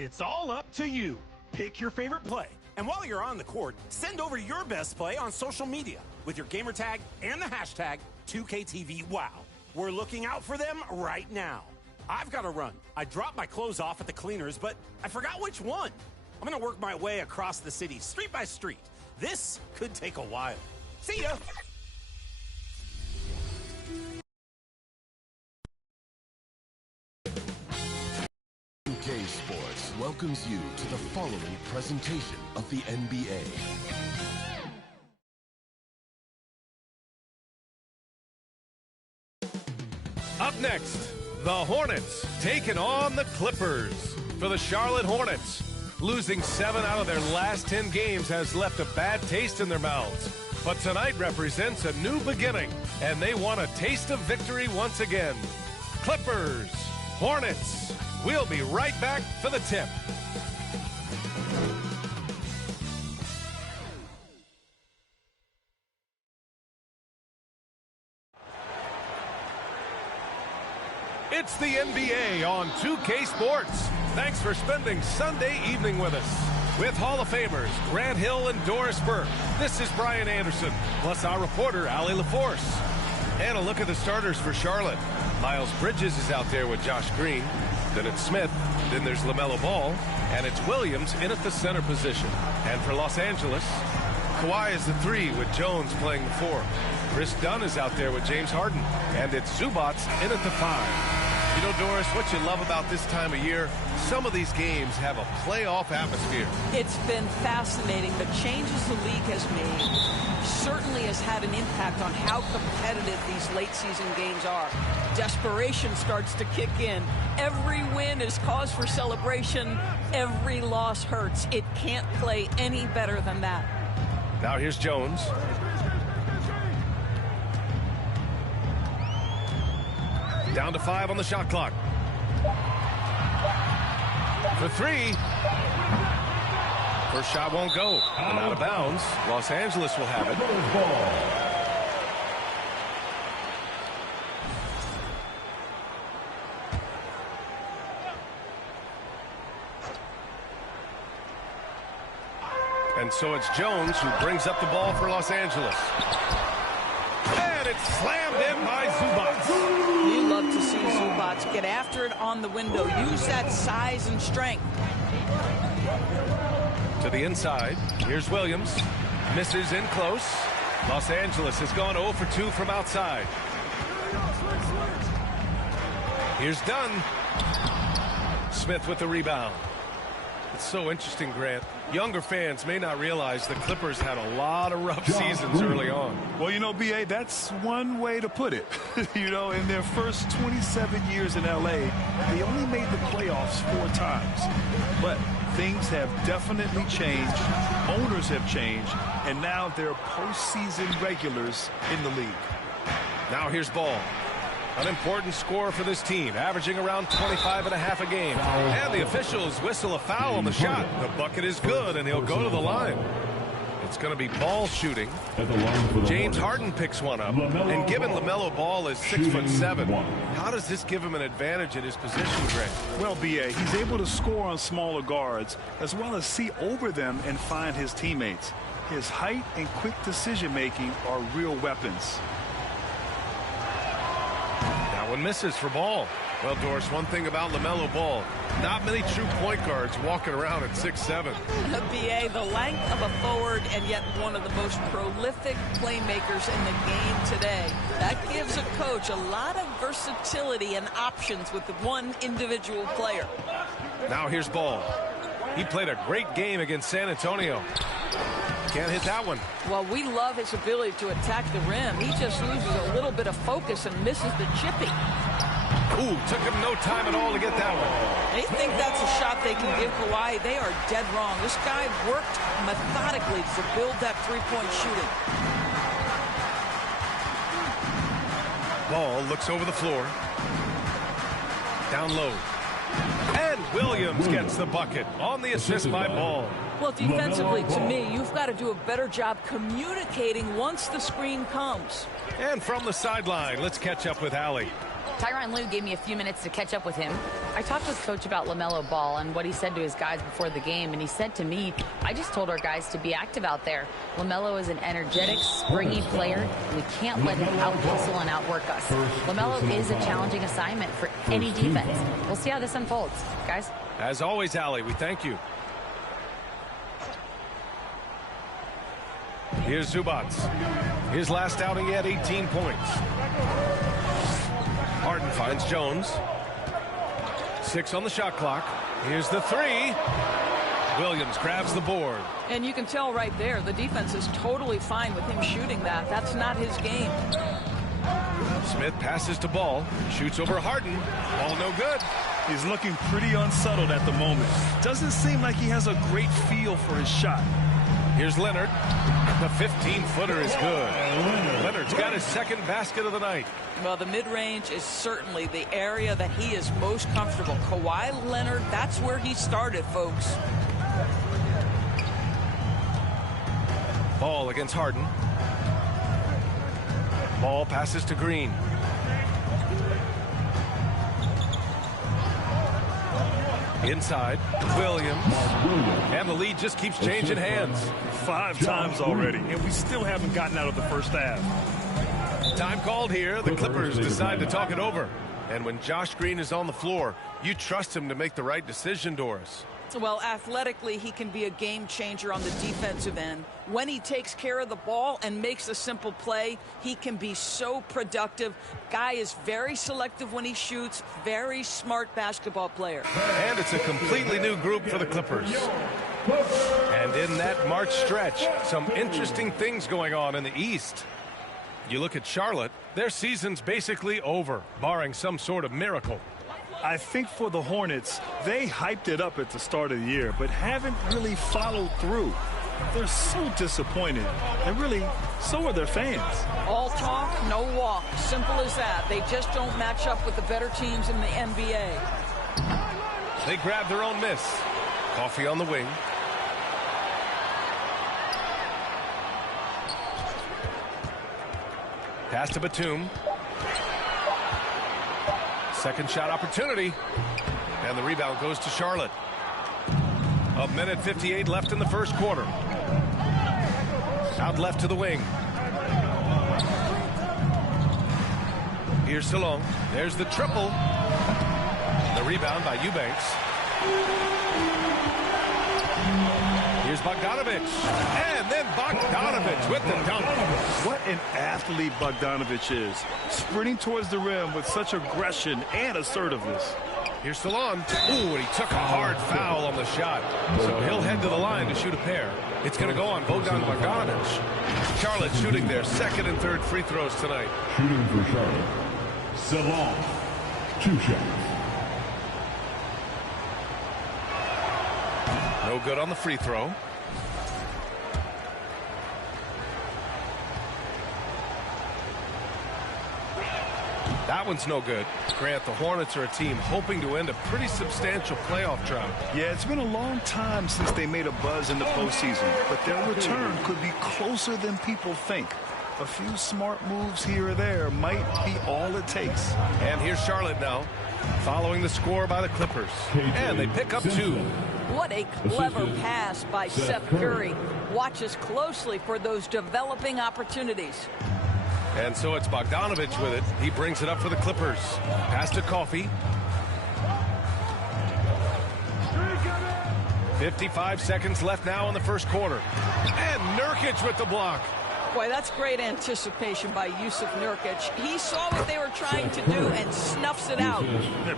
It's all up to you. Pick your favorite play. And while you're on the court, send over your best play on social media with your gamer tag and the hashtag 2KTVWOW. We're looking out for them right now. I've got to run. I dropped my clothes off at the cleaners, but I forgot which one. I'm going to work my way across the city, street by street. This could take a while. See ya! NBA Sports welcomes you to the following presentation of the NBA. Up next, the Hornets taking on the Clippers. For the Charlotte Hornets, losing 7 out of their last 10 games has left a bad taste in their mouths. But tonight represents a new beginning, and they want a taste of victory once again. Clippers, Hornets. We'll be right back for the tip. It's the NBA on 2K Sports. Thanks for spending Sunday evening with us. With Hall of Famers Grant Hill and Doris Burke, this is Brian Anderson, plus our reporter, Allie LaForce. And a look at the starters for Charlotte. Miles Bridges is out there with Josh Green. Then it's Smith. Then there's LaMelo Ball. And it's Williams in at the center position. And for Los Angeles, Kawhi is the 3 with Jones playing the 4. Chris Dunn is out there with James Harden. And it's Zubac in at the 5. You know, Doris, what you love about this time of year, some of these games have a playoff atmosphere. It's been fascinating. The changes the league has made certainly has had an impact on how competitive these late season games are. Desperation starts to kick in. Every win is cause for celebration. Every loss hurts. It can't play any better than that. Now here's Jones. Down to 5 on the shot clock. For 3. First shot won't go. And out of bounds. Los Angeles will have it. And so it's Jones who brings up the ball for Los Angeles. And it's slammed in by Zubac. You love to see Zubac get after it on the window. Use that size and strength. To the inside. Here's Williams. Misses in close. Los Angeles has gone 0 for 2 from outside. Here's Dunn. Smith with the rebound. It's so interesting, Grant. Younger fans may not realize the Clippers had a lot of rough seasons early on. Well, you know, B.A., that's one way to put it. You know, in their first 27 years in L.A., they only made the playoffs 4 times. But things have definitely changed. Owners have changed. And now they're postseason regulars in the league. Now here's Ball. An important score for this team, averaging around 25 and a half a game. And the officials whistle a foul on the shot. The bucket is good, and he'll go to the line. It's going to be Ball shooting. James Harden picks one up. And given LaMelo Ball is 6'7", how does this give him an advantage in his position, Grant? Well, B.A., he's able to score on smaller guards, as well as see over them and find his teammates. His height and quick decision-making are real weapons. One misses for Ball. Well, Doris, one thing about LaMelo Ball, not many true point guards walking around at 6'7". B.A., the length of a forward and yet one of the most prolific playmakers in the game today. That gives a coach a lot of versatility and options with the one individual player. Now here's Ball. He played a great game against San Antonio. Can't hit that one. Well, we love his ability to attack the rim. He just loses a little bit of focus and misses the chippy. Ooh, took him no time at all to get that one. They think that's a shot they can give Kawhi. They are dead wrong. This guy worked methodically to build that three-point shooting. Ball looks over the floor. Down low. And Williams gets the bucket on the assist by Ball. Well, defensively, to me, you've got to do a better job communicating once the screen comes. And from the sideline, let's catch up with Allie. Tyronn Lue gave me a few minutes to catch up with him. I talked with Coach about LaMelo Ball and what he said to his guys before the game, and he said to me, I just told our guys to be active out there. LaMelo is an energetic, springy player, and we can't let him out-hustle and outwork us. LaMelo is a challenging assignment for any defense. We'll see how this unfolds. Guys? As always, Allie, we thank you. Here's Zubac. His last outing, he had 18 points. Harden finds Jones. 6 on the shot clock. Here's the 3. Williams grabs the board. And you can tell right there, the defense is totally fine with him shooting that. That's not his game. Smith passes to Ball. Shoots over Harden. Ball no good. He's looking pretty unsettled at the moment. Doesn't seem like he has a great feel for his shot. Here's Leonard. The 15-footer is good. Leonard's got his second basket of the night. Well, the mid-range is certainly the area that he is most comfortable. Kawhi Leonard, that's where he started, folks. Ball against Harden. Ball passes to Green. Inside, Williams. And the lead just keeps changing hands. 5 times already, and we still haven't gotten out of the first half. Time called here. The Clippers decide to talk it over. And when Josh Green is on the floor, you trust him to make the right decision, Doris. Well, athletically, he can be a game changer on the defensive end. When he takes care of the ball and makes a simple play, he can be so productive. Guy is very selective when he shoots. Very smart basketball player. And it's a completely new group for the Clippers. And in that March stretch, some interesting things going on in the East. You look at Charlotte, their season's basically over, barring some sort of miracle. I think for the Hornets, they hyped it up at the start of the year, but haven't really followed through. They're so disappointed, and really, so are their fans. All talk, no walk. Simple as that. They just don't match up with the better teams in the NBA. They grab their own miss. Coffee on the wing. Pass to Batum. Second shot opportunity. And the rebound goes to Charlotte. A minute 58 left in the first quarter. Out left to the wing. Here's Salon. There's the triple. The rebound by Eubanks. Here's Bogdanovich. And then Bogdanovich with the dunk. What an athlete Bogdanovich is. Sprinting towards the rim with such aggression and assertiveness. Here's Salon. Ooh, and he took a hard foul on the shot. So he'll head to the line to shoot a pair. It's going to go on Bogdan Bogdanovich. Charlotte shooting their second and third free throws tonight. Shooting for Charlotte. Salon. 2 shots. No good on the free throw. That one's no good. Grant, the Hornets are a team hoping to end a pretty substantial playoff drought. Yeah, it's been a long time since they made a buzz in the postseason, but their return could be closer than people think. A few smart moves here or there might be all it takes. And here's Charlotte now, following the score by the Clippers. And they pick up 2. What a clever pass by Seth Curry. Watch us closely for those developing opportunities. And so it's Bogdanovich with it. He brings it up for the Clippers. Pass to Coffee. 55 seconds left now in the first quarter. And Nurkic with the block. Boy, that's great anticipation by Yusuf Nurkic. He saw what they were trying to do and snuffs it out.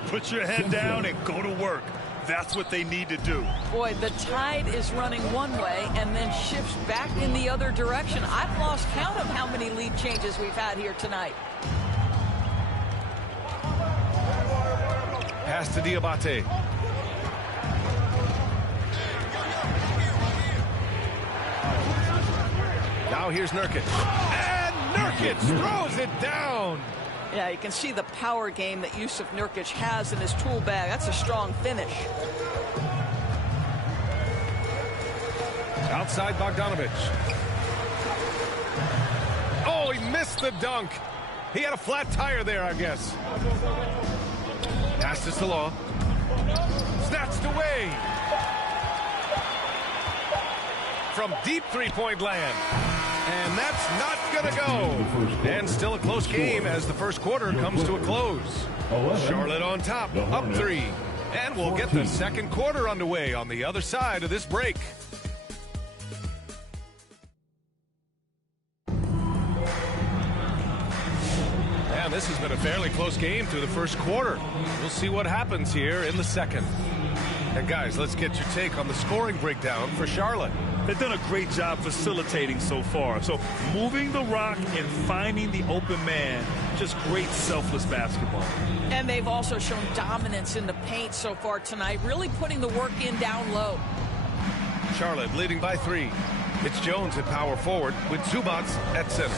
Put your head down and go to work. That's what they need to do. Boy, the tide is running one way and then shifts back in the other direction. I've lost count of how many lead changes we've had here tonight. Pass to Diabate. Now here's Nurkic. And Nurkic throws it down. Yeah, you can see the power game that Yusuf Nurkic has in his tool bag. That's a strong finish. Outside Bogdanovich. Oh, he missed the dunk. He had a flat tire there, I guess. Pass to Salah. Snatched away. From deep three-point land. And that's not going to go. And still a close game as the first quarter comes to a close. Charlotte on top, up 3. And we'll get the second quarter underway on the other side of this break. And this has been a fairly close game through the first quarter. We'll see what happens here in the second. And guys, let's get your take on the scoring breakdown for Charlotte. They've done a great job facilitating so far. So moving the rock and finding the open man, just great selfless basketball. And they've also shown dominance in the paint so far tonight, really putting the work in down low. Charlotte leading by 3. It's Jones at power forward with Zubac at center.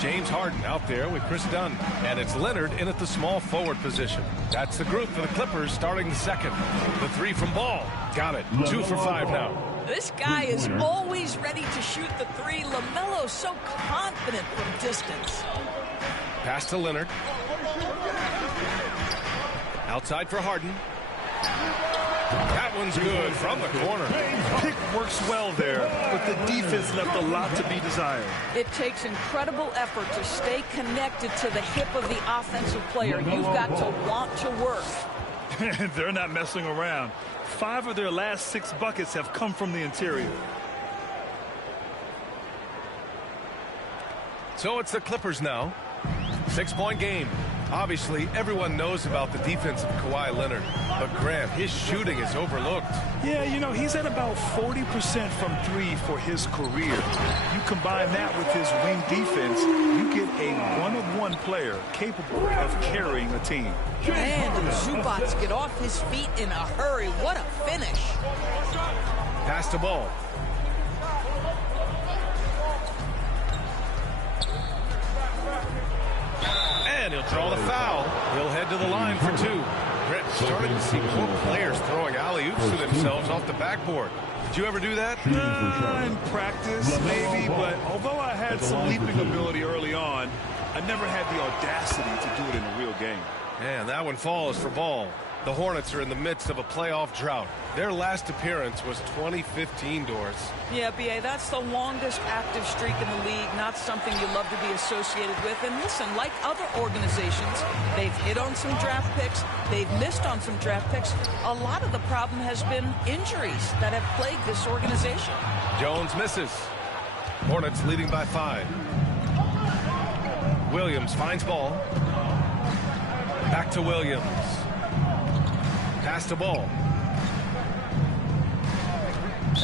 James Harden out there with Chris Dunn. And it's Leonard in at the small forward position. That's the group for the Clippers starting the second. The 3 from Ball. Got it. 2 for 5 now. This guy is always ready to shoot the 3. LaMelo so confident from distance. Pass to Leonard. Outside for Harden. That one's good from the corner. Pick works well there, but the defense left a lot to be desired. It takes incredible effort to stay connected to the hip of the offensive player. You've got to want to work. They're not messing around. 5 of their last 6 buckets have come from the interior. So it's the Clippers now. 6-point game. Obviously, everyone knows about the defense of Kawhi Leonard. But Grant, his shooting is overlooked. Yeah, you know, he's at about 40% from 3 for his career. You combine that with his wing defense, you get a one-of-one player capable of carrying a team. And Zubac get off his feet in a hurry. What a finish. Pass the ball. And he'll draw the foul. He'll head to the line for 2. Brett, starting to see more players throwing alley-oops to themselves off the backboard. Did you ever do that? In practice, maybe, but although I had some leaping ability early on, I never had the audacity to do it in a real game. And that one falls for Ball. The Hornets are in the midst of a playoff drought. Their last appearance was 2015, Doris. Yeah, B.A., that's the longest active streak in the league, not something you love to be associated with. And listen, like other organizations, they've hit on some draft picks, they've missed on some draft picks. A lot of the problem has been injuries that have plagued this organization. Jones misses. Hornets leading by 5. Williams finds Ball. Back to Williams. Pass the ball.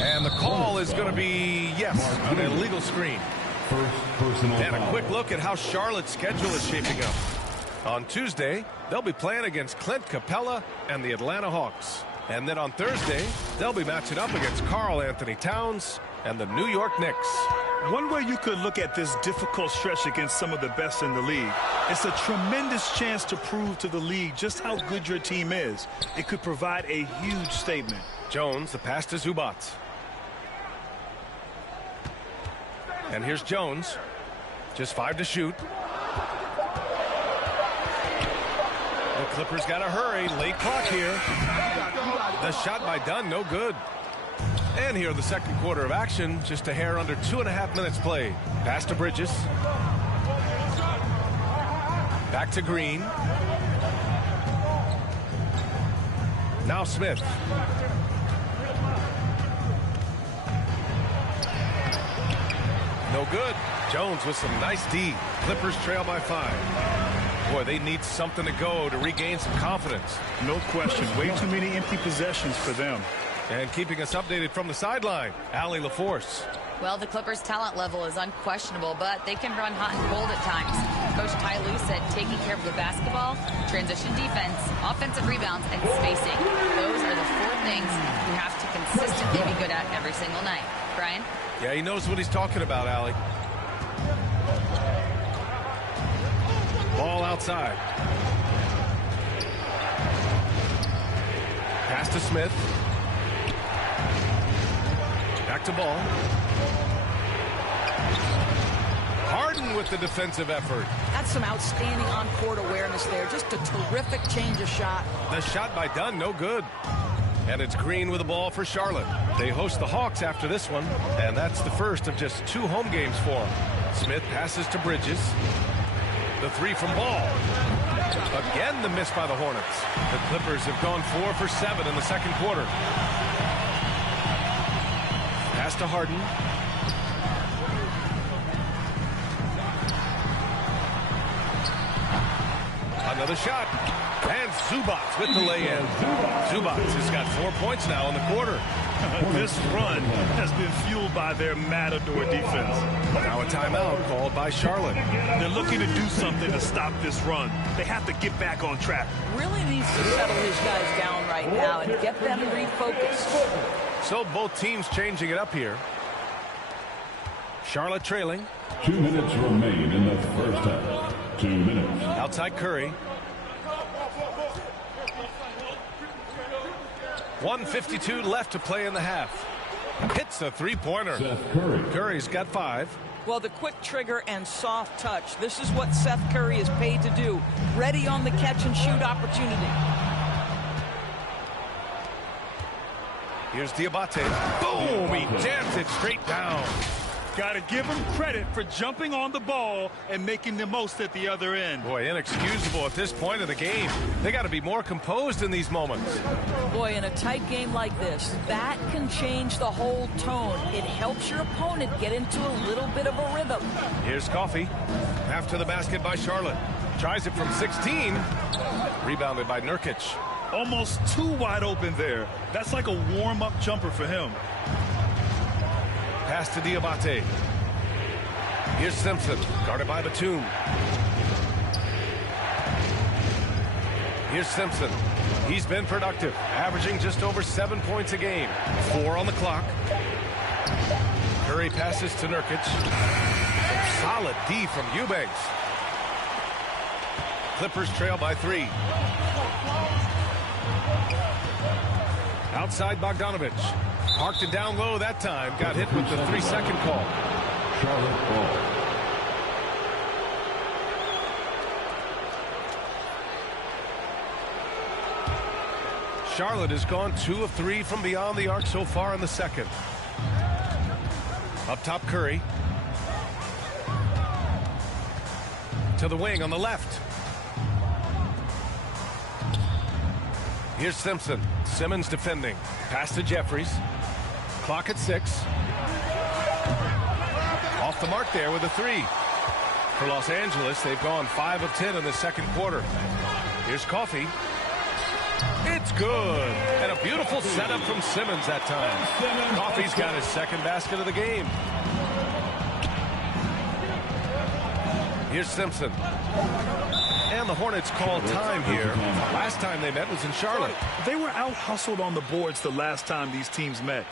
And the call is going to be, yes, an illegal screen. And a quick look at how Charlotte's schedule is shaping up. On Tuesday, they'll be playing against Clint Capella and the Atlanta Hawks. And then on Thursday, they'll be matching up against Karl Anthony Towns and the New York Knicks. One way you could look at this difficult stretch against some of the best in the league, it's a tremendous chance to prove to the league just how good your team is. It could provide a huge statement. Jones, the pass to Zubac. And here's Jones. Just 5 to shoot. The Clippers got to hurry. Late clock here. The shot by Dunn, no good. And here the second quarter of action, just a hair under 2.5 minutes played. Pass to Bridges. Back to Green. Now Smith. No good. Jones with some nice D. Clippers trail by 5. Boy, they need something to go to regain some confidence. No question. Way too many empty possessions for them. And keeping us updated from the sideline, Allie LaForce. Well, the Clippers' talent level is unquestionable, but they can run hot and cold at times. Coach Ty Lue said taking care of the basketball, transition defense, offensive rebounds, and spacing. Those are the 4 things you have to consistently be good at every single night. Brian? Yeah, he knows what he's talking about, Allie. Ball outside. Pass to Smith. Back to Ball. Harden with the defensive effort. That's some outstanding on-court awareness there. Just a terrific change of shot. The shot by Dunn, no good. And it's Green with the ball for Charlotte. They host the Hawks after this one, and that's the first of just 2 home games for them. Smith passes to Bridges. The 3 from Ball. Again, the miss by the Hornets. The Clippers have gone 4 for 7 in the second quarter. Pass to Harden. Another shot. And Zubac with the lay-in. Zubac has got 4 points now in the quarter. This run has been fueled by their matador defense. Now a timeout called by Charlotte. They're looking to do something to stop this run. They have to get back on track. Really needs to settle his guys down right now and get them refocused. So both teams changing it up here. Charlotte trailing. 2 minutes remain in the first half. 2 minutes. Outside Curry. 1:52 left to play in the half. Hits a 3-pointer. Seth Curry. Curry's got 5. Well, the quick trigger and soft touch. This is what Seth Curry is paid to do. Ready on the catch and shoot opportunity. Here's Diabate. Boom! He jams it straight down. Got to give him credit for jumping on the ball and making the most at the other end. Boy, inexcusable at this point of the game. They got to be more composed in these moments. Boy, in a tight game like this, that can change the whole tone. It helps your opponent get into a little bit of a rhythm. Here's Coffey. After the basket by Charlotte. Tries it from 16. Rebounded by Nurkic. Almost too wide open there. That's like a warm-up jumper for him. Pass to Diabate. Here's Simpson, guarded by Batum. Here's Simpson. He's been productive, averaging just over 7 points a game. 4 on the clock. Curry passes to Nurkic. Some solid D from Eubanks. Clippers trail by 3. Outside Bogdanovich. Parked it down low that time. Got hit with the 3-second call. Charlotte ball. Charlotte has gone 2 of 3 from beyond the arc so far in the second. Up top, Curry. To the wing on the left. Here's Simpson. Simmons defending. Pass to Jeffries. Clock at 6. Off the mark there with a 3. For Los Angeles, they've gone 5 of 10 in the second quarter. Here's Coffey. It's good. And a beautiful setup from Simmons that time. Coffey's got his second basket of the game. Here's Simpson. And the Hornets call time here. Last time they met was in Charlotte. They were out-hustled on the boards the last time these teams met.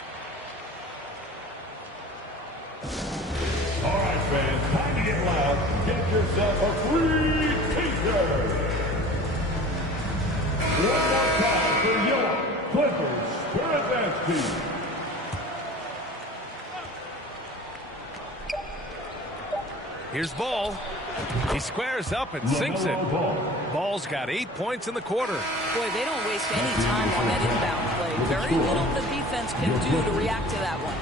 All right, fans, time to get loud. Get yourself a free t-shirt. One more time for your Clippers Spirit Dance Team. Here's Ball. He squares up and sinks it. Ball's got 8 points in the quarter. Boy, they don't waste any time on that inbound play. Very little the defense can do to react to that one.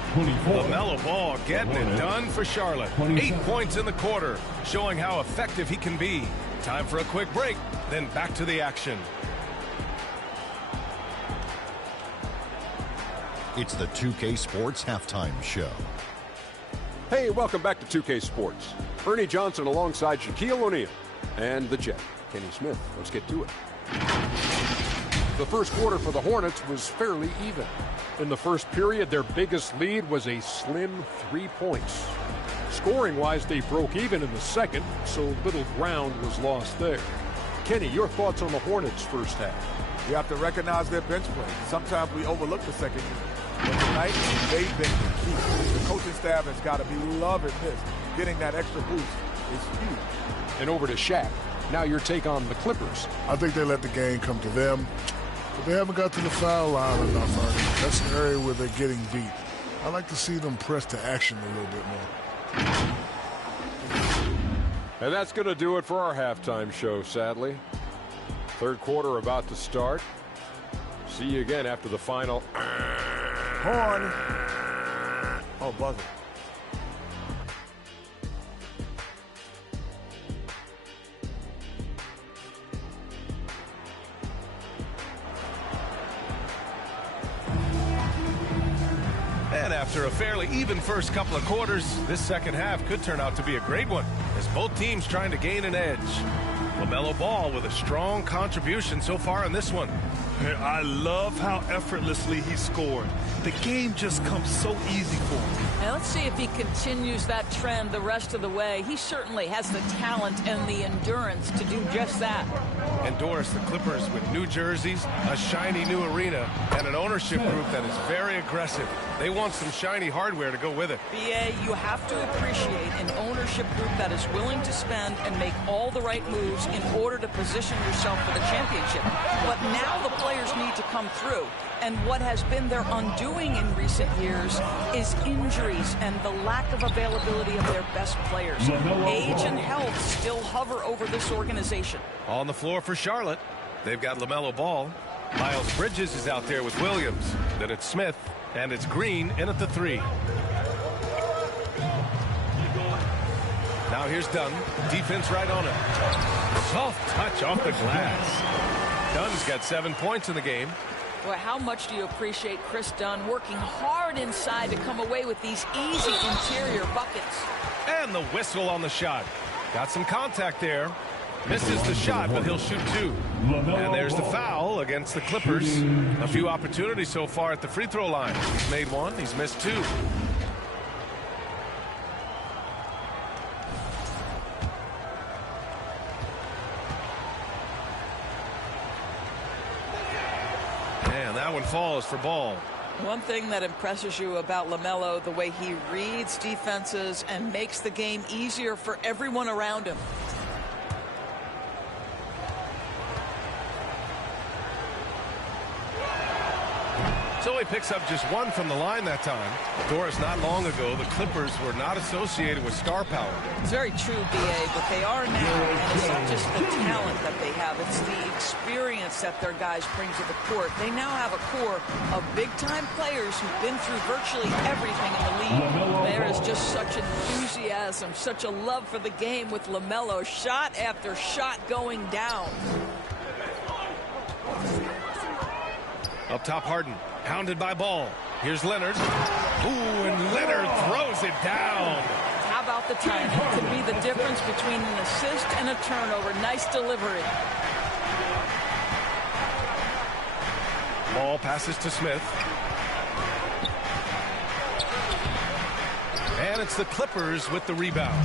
LaMelo Ball getting it done for Charlotte. 8 points in the quarter, showing how effective he can be. Time for a quick break, then back to the action. It's the 2K Sports Halftime Show. Hey, welcome back to 2K Sports. Ernie Johnson alongside Shaquille O'Neal and the Jet, Kenny Smith. Let's get to it. The first quarter for the Hornets was fairly even. In the first period, their biggest lead was a slim 3 points. Scoring-wise, they broke even in the second, so little ground was lost there. Kenny, your thoughts on the Hornets' first half? You have to recognize their bench play. Sometimes we overlook the second unit. But tonight, they've been key. The coaching staff has got to be loving this. Getting that extra boost is huge. And over to Shaq. Now your take on the Clippers. I think they let the game come to them. But they haven't got to the foul line enough, Ernie. That's an area where they're getting beat. I like to see them press to action a little bit more. And that's going to do it for our halftime show, sadly. Third quarter about to start. See you again after the final. Horn. Oh, buzzer. And after a fairly even first couple of quarters, this second half could turn out to be a great one, as both teams trying to gain an edge. LaMelo Ball with a strong contribution so far in this one. I love how effortlessly he scored. The game just comes so easy for him. Now let's see if he continues that trend the rest of the way. He certainly has the talent and the endurance to do just that. And Doris, the Clippers with new jerseys, a shiny new arena, and an ownership group that is very aggressive. They want some shiny hardware to go with it. BA, you have to appreciate an ownership group that is willing to spend and make all the right moves in order to position yourself for the championship. But now the players need to come through. And what has been their undoing in recent years is injuries and the lack of availability of their best players. Age and health still hover over this organization. On the floor for Charlotte, they've got LaMelo Ball. Miles Bridges is out there with Williams. Then it's Smith, and it's Green in at the 3. Now here's Dunn. Defense right on it. Soft touch off the glass. Dunn's got 7 points in the game. Boy, how much do you appreciate Chris Dunn working hard inside to come away with these easy interior buckets. And the whistle on the shot. Got some contact there. Misses the shot, but he'll shoot 2. And there's the foul against the Clippers. A few opportunities so far at the free throw line. He's made 1, he's missed 2. And that one falls for Ball. One thing that impresses you about LaMelo, the way he reads defenses and makes the game easier for everyone around him. So he picks up just 1 from the line that time. Doris, not long ago, the Clippers were not associated with star power. It's very true, BA, but they are now. And it's not just the talent that they have. It's the experience that their guys bring to the court. They now have a core of big-time players who've been through virtually everything in the league. There is just such enthusiasm, such a love for the game with LaMelo. Shot after shot going down. Up top, Harden. Pounded by Ball. Here's Leonard. Ooh, and Leonard throws it down. How about the timing? Could be the difference between an assist and a turnover. Nice delivery. Ball passes to Smith. And it's the Clippers with the rebound.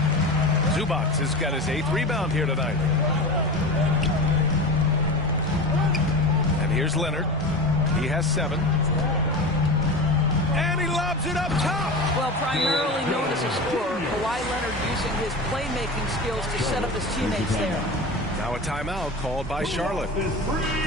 Zubac has got his 8th rebound here tonight. And here's Leonard. He has 7. And he lobs it up top. Well, primarily known as a scorer, Kawhi Leonard using his playmaking skills to set up his teammates there. Now a timeout called by Charlotte.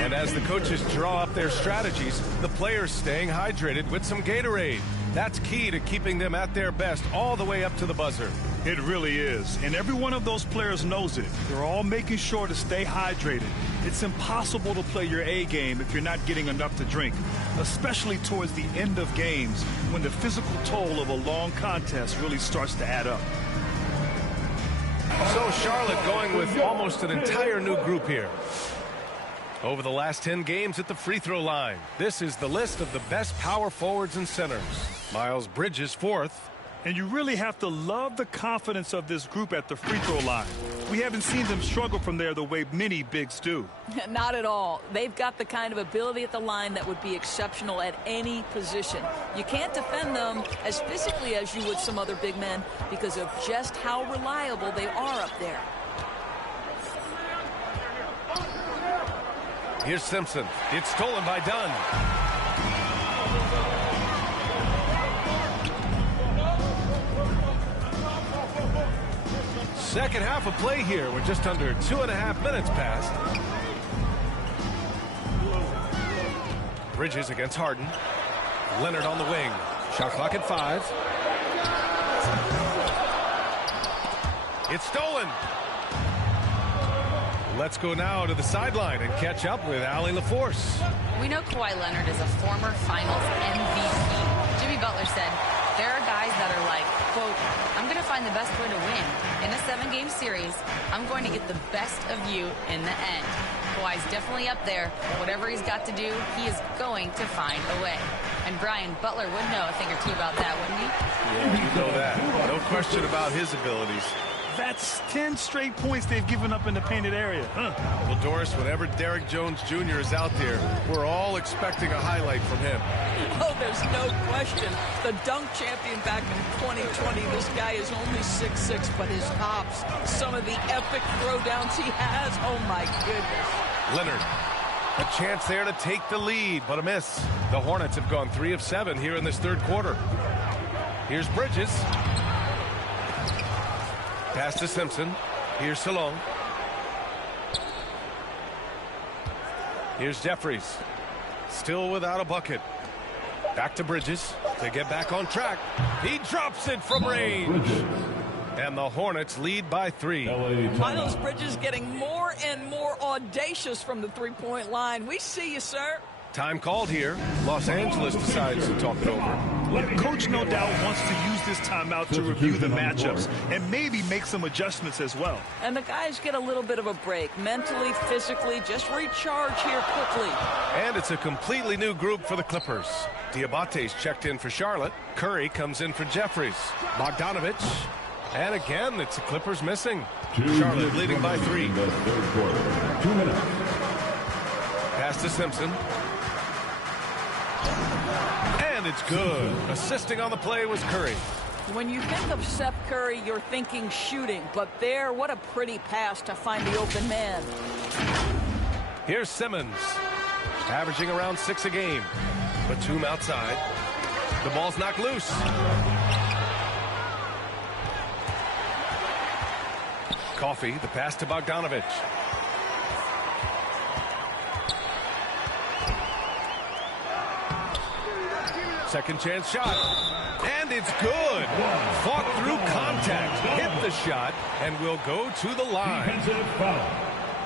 And as the coaches draw up their strategies, the players staying hydrated with some Gatorade. That's key to keeping them at their best all the way up to the buzzer. It really is. And every one of those players knows it. They're all making sure to stay hydrated. It's impossible to play your A game if you're not getting enough to drink, especially towards the end of games when the physical toll of a long contest really starts to add up. So Charlotte going with almost an entire new group here. Over the last 10 games at the free throw line, this is the list of the best power forwards and centers. Miles Bridges 4th. And you really have to love the confidence of this group at the free throw line. We haven't seen them struggle from there the way many bigs do. Not at all. They've got the kind of ability at the line that would be exceptional at any position. You can't defend them as physically as you would some other big men because of just how reliable they are up there. Here's Simpson. It's stolen by Dunn. Second half of play here. We're just under 2.5 minutes past. Bridges against Harden. Leonard on the wing. Shot clock at 5. It's stolen. Let's go now to the sideline and catch up with Allie LaForce. We know Kawhi Leonard is a former Finals MVP. Jimmy Butler said, there are guys that are like, quote, I'm going to find the best way to win. In a 7-game series, I'm going to get the best of you in the end. Kawhi's definitely up there. Whatever he's got to do, he is going to find a way. And Brian Butler would know a thing or two about that, wouldn't he? Yeah, you know that. No question about his abilities. That's 10 straight points they've given up in the painted area. Well, Doris, whenever Derrick Jones Jr. is out there, we're all expecting a highlight from him. Oh, there's no question. The dunk champion back in 2020, this guy is only 6'6", but his hops, some of the epic throwdowns he has, oh my goodness. Leonard, a chance there to take the lead, but a miss. The Hornets have gone 3 of 7 here in this third quarter. Here's Bridges. Pass to Simpson. Here's Salon. Here's Jeffries. Still without a bucket. Back to Bridges to get back on track. He drops it from range. And the Hornets lead by 3. Miles Bridges getting more and more audacious from the three-point line. We see you, sir. Time called here. Los Angeles decides to talk it over. Well, Coach no doubt wants to use this timeout to review the matchups and maybe make some adjustments as well. And the guys get a little bit of a break, mentally, physically, just recharge here quickly. And it's a completely new group for the Clippers. Diabate's checked in for Charlotte. Curry comes in for Jeffries. Bogdanovich. And again, it's the Clippers missing. Charlotte leading by 3. 2 minutes. Pass to Simpson. And it's good. Assisting on the play was Curry. When you think of Seth Curry, you're thinking shooting. But there, what a pretty pass to find the open man. Here's Simmons. Averaging around 6 a game. Batum outside. The ball's knocked loose. Coffey, the pass to Bogdanovich. Second chance shot. And it's good. Fought through contact. Hit the shot and will go to the line.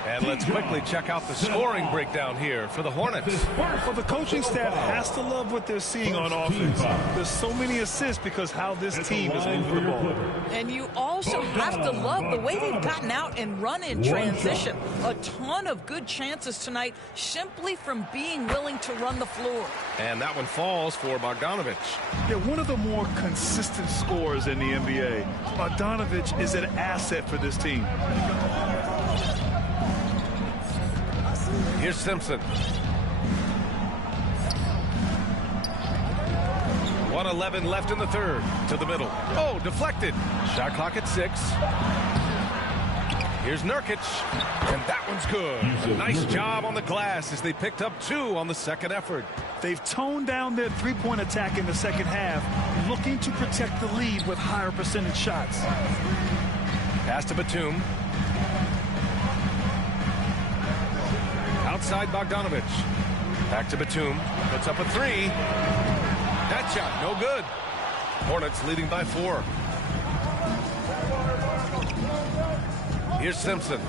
And let's quickly check out the scoring breakdown here for the Hornets. Well, the coaching staff has to love what they're seeing on offense. There's so many assists because how this team is moving the ball. And you also have to love the way they've gotten out and run in transition. A ton of good chances tonight simply from being willing to run the floor. And that one falls for Bogdanovich. Yeah, one of the more consistent scorers in the NBA. Bogdanovich is an asset for this team. Here's Simpson. 1:11 left in the third. To the middle. Oh, deflected. Shot clock at 6. Here's Nurkic. And that one's good. Nice job on the glass as they picked up 2 on the second effort. They've toned down their three-point attack in the second half, looking to protect the lead with higher percentage shots. Pass to Batum. Outside Bogdanovich. Back to Batum. Puts up a 3. That shot, no good. Hornets leading by 4. Here's Simpson.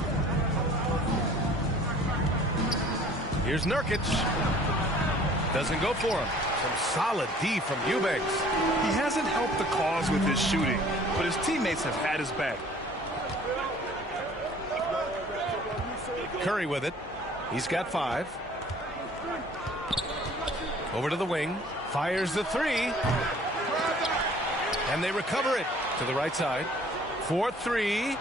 Here's Nurkic. Doesn't go for him. Some solid D from Eubanks. He hasn't helped the cause with his shooting, but his teammates have had his back. Curry with it. He's got 5. Over to the wing. Fires the 3. And they recover it to the right side. 4-3.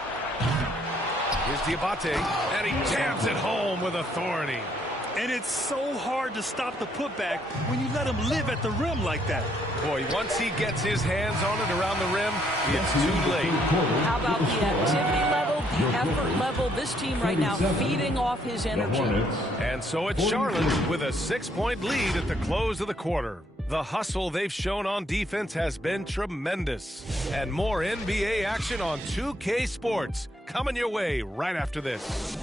Here's Diabate. And he jams it home with authority. And it's so hard to stop the putback when you let him live at the rim like that. Boy, once he gets his hands on it around the rim, it's too late. How about the activity level, the effort level? This team right now feeding off his energy. And so it's Charlotte with a 6-point lead at the close of the quarter. The hustle they've shown on defense has been tremendous. And more NBA action on 2K Sports coming your way right after this.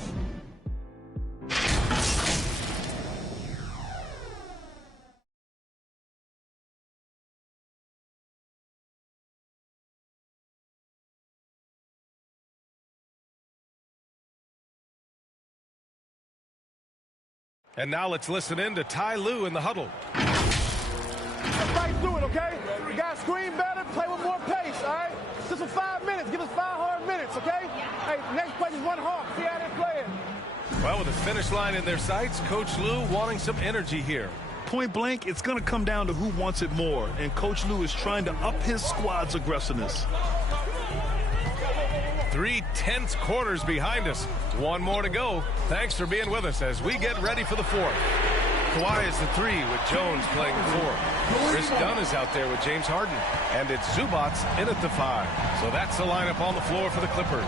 And now let's listen in to Ty Lue in the huddle. Let's fight through it, okay? We got to screen better, play with more pace, all right? Just for 5 minutes. Give us 5 hard minutes, okay? Hey, next play is run hard. See how they're playing. Well, with the finish line in their sights, Coach Lue wanting some energy here. Point blank, it's going to come down to who wants it more, and Coach Lue is trying to up his squad's aggressiveness. 3 tense quarters behind us. 1 more to go. Thanks for being with us as we get ready for the 4th. Kawhi is the 3 with Jones playing the 4. Chris Dunn is out there with James Harden. And it's Zubats in at the 5. So that's the lineup on the floor for the Clippers.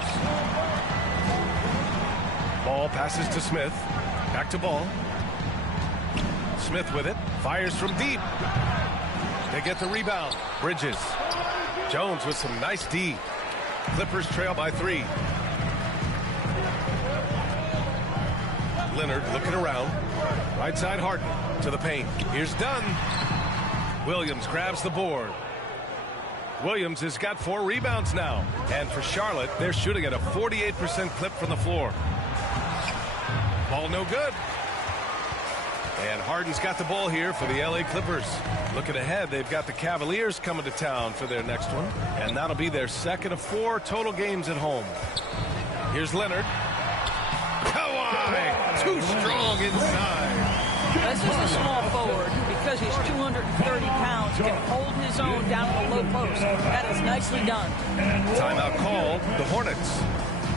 Ball passes to Smith. Back to Ball. Smith with it. Fires from deep. They get the rebound. Bridges. Jones with some nice D. Clippers trail by 3. Leonard looking around. Right side Harden to the paint. Here's Dunn. Williams grabs the board. Williams has got 4 rebounds now. And for Charlotte, they're shooting at a 48% clip from the floor. Ball no good. And Harden's got the ball here for the LA Clippers. Looking ahead, they've got the Cavaliers coming to town for their next one. And that'll be their 2nd of 4 total games at home. Here's Leonard. Kawhi, too strong inside. This is a small forward who, because he's 230 pounds, can hold his own down in the low post. That is nicely done. Timeout called, the Hornets.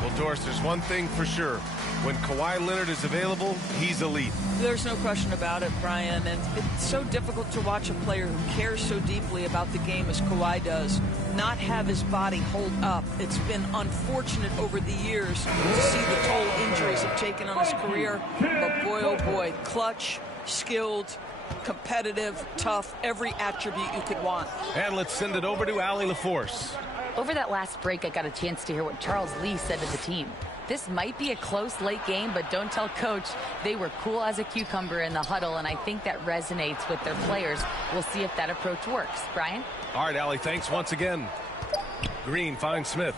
Well, Doris, there's one thing for sure. When Kawhi Leonard is available, he's elite. There's no question about it, Brian. And it's so difficult to watch a player who cares so deeply about the game as Kawhi does not have his body hold up. It's been unfortunate over the years to see the toll injuries have taken on his career. But boy, oh boy, clutch, skilled, competitive, tough, every attribute you could want. And let's send it over to Allie LaForce. Over that last break, I got a chance to hear what Charles Lee said to the team. This might be a close late game, but don't tell Coach. They were cool as a cucumber in the huddle, and I think that resonates with their players. We'll see if that approach works. Brian? All right, Allie, thanks once again. Green finds Smith.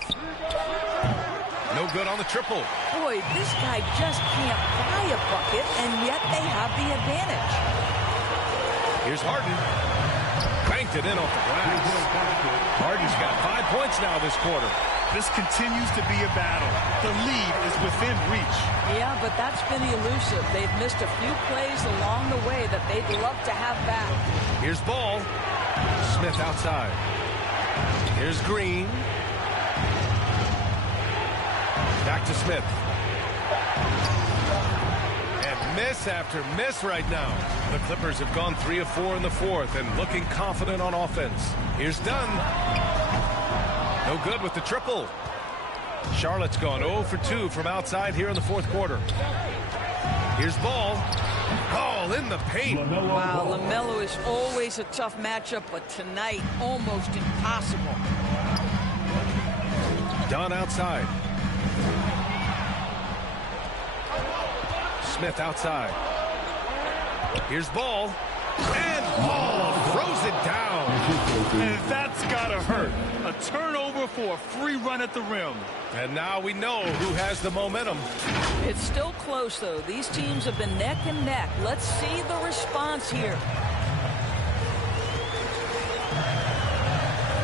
No good on the triple. Boy, this guy just can't buy a bucket, and yet they have the advantage. Here's Harden. Banked it in off the glass. Harden's got 5 points now this quarter. This continues to be a battle. The lead is within reach. Yeah, but that's been elusive. They've missed a few plays along the way that they'd love to have back. Here's Ball. Smith outside. Here's Green. Back to Smith. And miss after miss right now. The Clippers have gone 3 of 4 in the 4th and looking confident on offense. Here's Dunn. No good with the triple. Charlotte's gone 0 for 2 from outside here in the 4th quarter. Here's Ball. Ball in the paint. Wow, LaMelo is always a tough matchup, but tonight almost impossible. Dunn outside. Smith outside. Here's Ball. And Ball throws it down. And that's gotta hurt. A turnover for a free run at the rim. And now we know who has the momentum. It's still close, though. These teams have been neck and neck. Let's see the response here.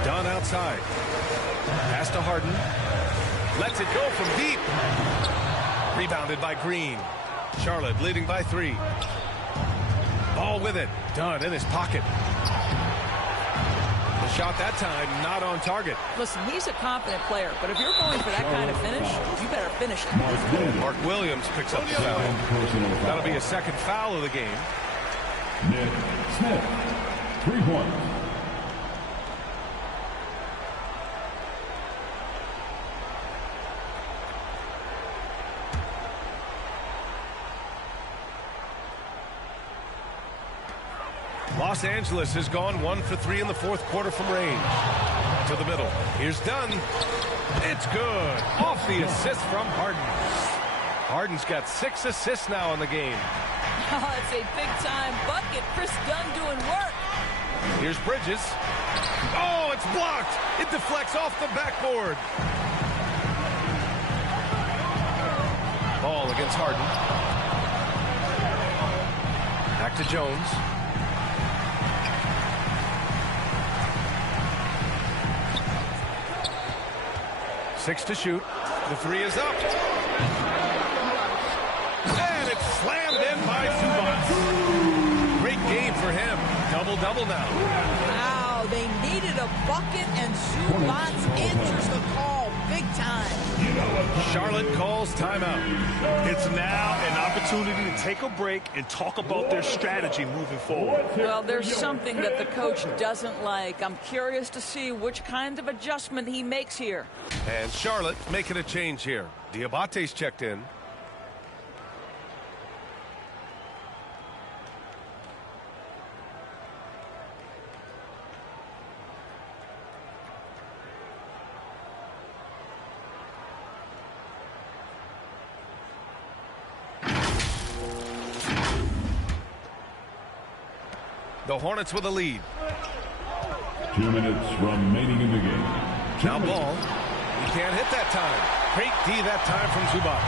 Dunn outside. Pass to Harden. Lets it go from deep. Rebounded by Green. Charlotte leading by 3. Ball with it. Dunn in his pocket. The shot that time not on target. Listen, he's a confident player, but if you're going for that kind of finish, you better finish it. Mark Williams picks up the foul. That'll be a 2nd foul of the game. Nick Smith, 3 points. Los Angeles has gone 1 for 3 in the 4th quarter from range. To the middle. Here's Dunn. It's good. Off the assist from Harden. Harden's got 6 assists now in the game. Oh, it's a big-time bucket. Chris Dunn doing work. Here's Bridges. Oh, it's blocked. It deflects off the backboard. Ball against Harden. Back to Jones. Six to shoot. The three is up. And it's slammed in by Zubac. Great game for him. Double-double now. Wow, they needed a bucket, and Zubac answers the call big time. Charlotte calls timeout. It's now an opportunity to take a break and talk about their strategy moving forward. Well, there's something that the coach doesn't like. I'm curious to see which kind of adjustment he makes here. And Charlotte making a change here. Diabate's checked in. The Hornets with a lead. 2 minutes remaining in the game. Now ball. He can't hit that time. Great D that time from Zubac.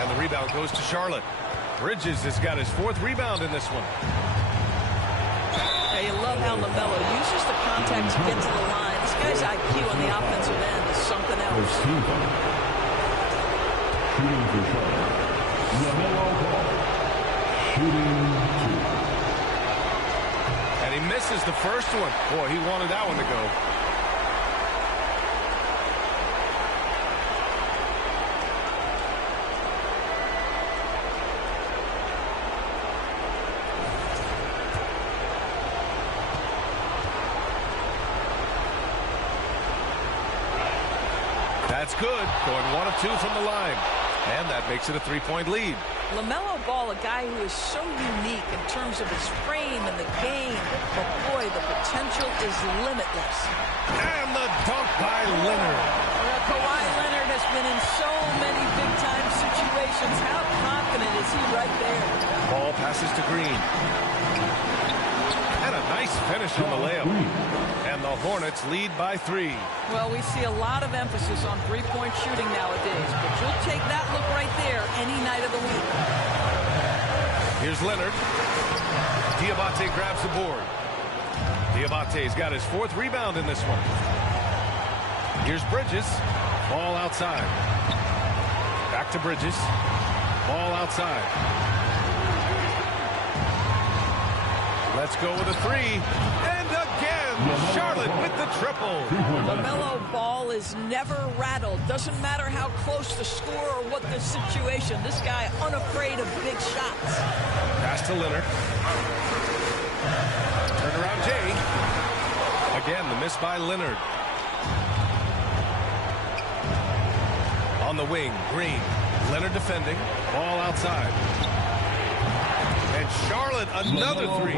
And the rebound goes to Charlotte. Bridges has got his 4th rebound in this one. Hey, you love how LaMelo uses the contact to get to the line. This guy's IQ on the offensive end is something else. Shooting for Charlotte. LaMelo Ball. Shooting 2. And he misses the first one. Boy, he wanted that one to go. That's good. Going 1 of 2 from the line. And that makes it a 3-point lead. LaMelo Ball, a guy who is so unique in terms of his frame and the game. But boy, the potential is limitless. And the dunk by Leonard. Kawhi Leonard has been in so many big-time situations. How confident is he right there? Ball passes to Green. And a nice finish on the layup. And the Hornets lead by 3. Well, we see a lot of emphasis on three-point shooting nowadays, but you'll take that look right there any night of the week. Here's Leonard. Diabate grabs the board. Diabate's got his 4th rebound in this one. Here's Bridges. Ball outside. Back to Bridges. Ball outside. Let's go with a 3. And again, Charlotte with the triple. LaMelo Ball is never rattled. Doesn't matter how close the score or what the situation. This guy unafraid of big shots. Pass to Leonard. Turnaround Jay. Again, the miss by Leonard. On the wing, Green. Leonard defending. Ball outside. And Charlotte, another 3.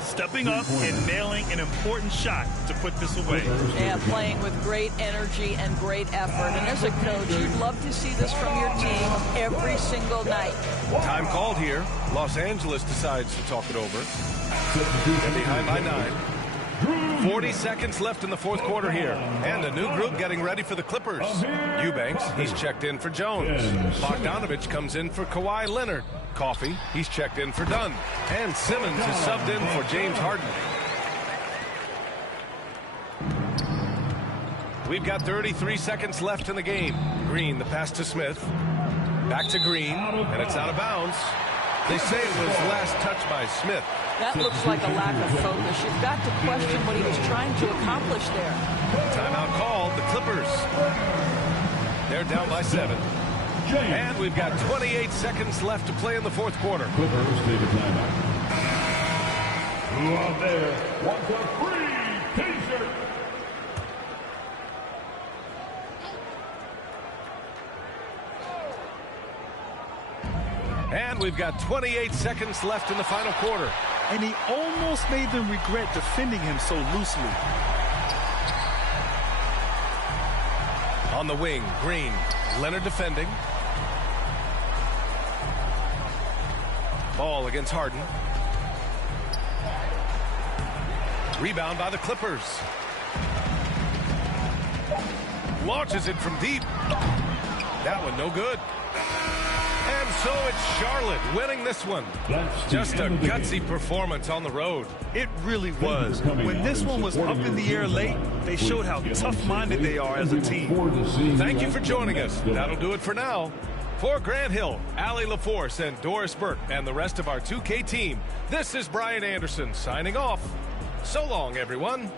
Stepping up and nailing an important shot to put this away. Yeah, playing with great energy and great effort. And as a coach, you'd love to see this from your team every single night. Time called here. Los Angeles decides to talk it over. They're behind by 9. 40 seconds left in the 4th quarter here. And a new group getting ready for the Clippers. Eubanks, he's checked in for Jones. Bogdanovich comes in for Kawhi Leonard. Coffey, he's checked in for Dunn. And Simmons is subbed in for James Harden. We've got 33 seconds left in the game. Green, the pass to Smith. Back to Green, and it's out of bounds. They say it was last touched by Smith. That looks like a lack of focus. You've got to question what he was trying to accomplish there. Timeout called, the Clippers. They're down by 7. And we've got 28 seconds left to play in the 4th quarter. Clippers take a timeout. Who out there wants a free t-shirt? And we've got 28 seconds left in the final quarter. And he almost made them regret defending him so loosely. On the wing, Green. Leonard defending. Ball against Harden. Rebound by the Clippers. Launches it from deep. That one no good. And so it's Charlotte winning this one. Just a gutsy performance on the road. It really was. When this one was up in the air late, they showed how tough-minded they are as a team. Thank you for joining us. That'll do it for now. For Grant Hill, Allie LaForce, and Doris Burke, and the rest of our 2K team, this is Brian Anderson signing off. So long, everyone.